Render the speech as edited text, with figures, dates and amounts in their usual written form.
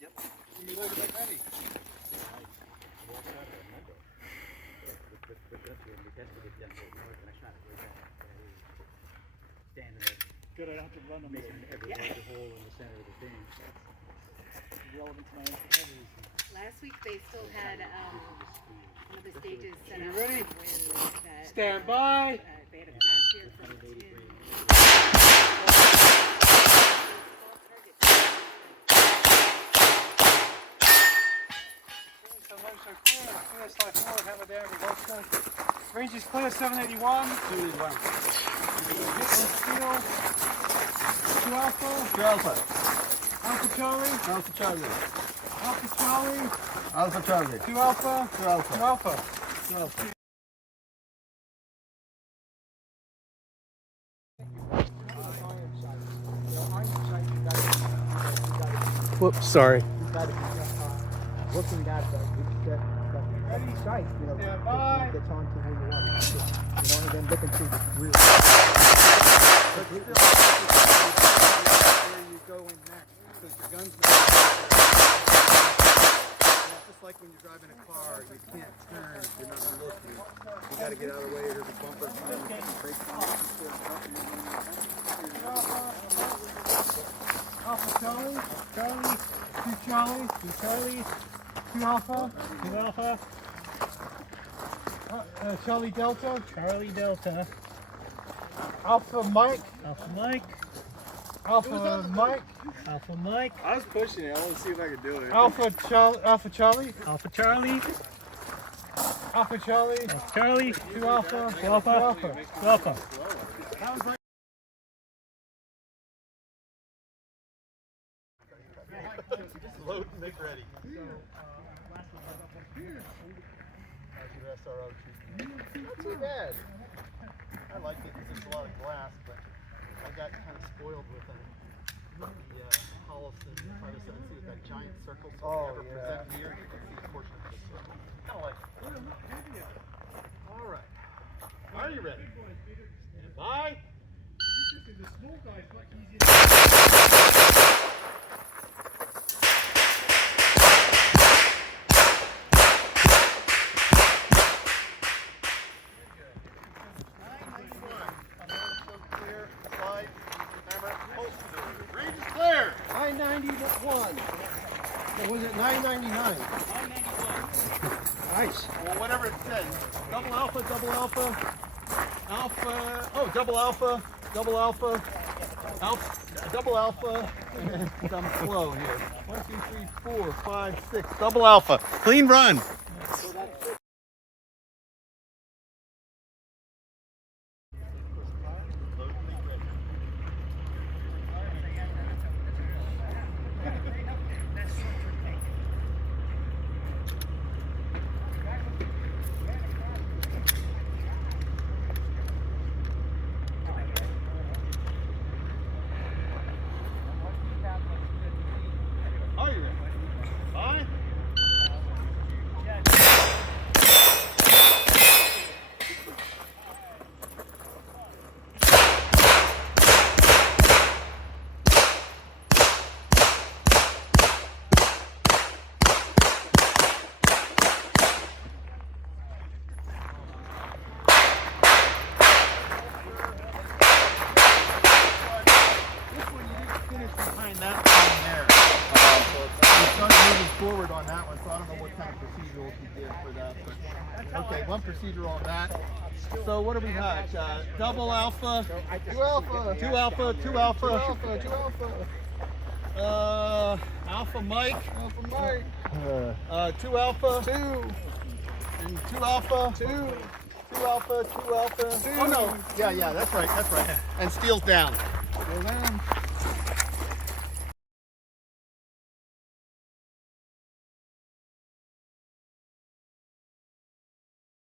Yep. We load it back ready. Good, I don't have to run them. Every larger hole in the center of the thing. That's relevant to my information. Last week they still had one of the stages set You up ready? when that Stand by. they had a pass here from Tim. Range is clear, 781. 281. Steel. 2 Alpha. 2 Alpha. Alpha Charlie. Alpha Charlie. Alpha Charlie. Alpha Charlie. 2 Alpha. 2 Alpha. 2 Alpha. 2 Alpha. Whoops, sorry. Looking at that site, you know, Stand by. gets on to where you want to get. You know, and then looking through the real. Where you go in next, because your gun's not. It's just like when you're driving a car, you can't turn if you're not looking. You got to get out of the way. There's a bumper. Alpha Charlie. Charlie. 2 Charlie. 2 Charlie. 2 Alpha. 2 Alpha. Charlie Delta. Charlie Delta. Alpha Mike. Alpha Mike. Alpha Mike. Alpha Mike. I was pushing it. I want to see if I could do it. Alpha Charlie. Alpha Charlie. Alpha Charlie. Alpha Charlie. Alpha Charlie. 2 Alpha. 2 Alpha. 2 Alpha. 2 Alpha. Just load and make ready. Not too bad. I like it because there's a lot of glass, but I got kind of spoiled with the Holliston 507C with that giant circle. So if you ever present here, you can see a portion of the circle. Kind of like it. All right. Are you ready? Stand by. Range is clear. 991. Or was it 999? 991. Nice. Well, whatever it says. Double alpha, double alpha. Alpha. Oh, double alpha, double alpha. Alpha, double alpha. And some flow here. 1, 2, 3, 4, 5, 6. Double alpha. Clean run. Are you ready? Bye. Behind that one there. We started moving forward on that one, so I don't know what kind of procedurals you did for that. But, okay, one procedural on that. So what do we have? Double alpha, 2 Alpha. 2 alpha, 2 alpha, 2 Alpha. 2 Alpha. Alpha Mike, Alpha Mike. 2 alpha, 2. and 2 alpha, 2. 2 alpha, 2 alpha. Oh no, yeah, that's right. And steel's down. Go down.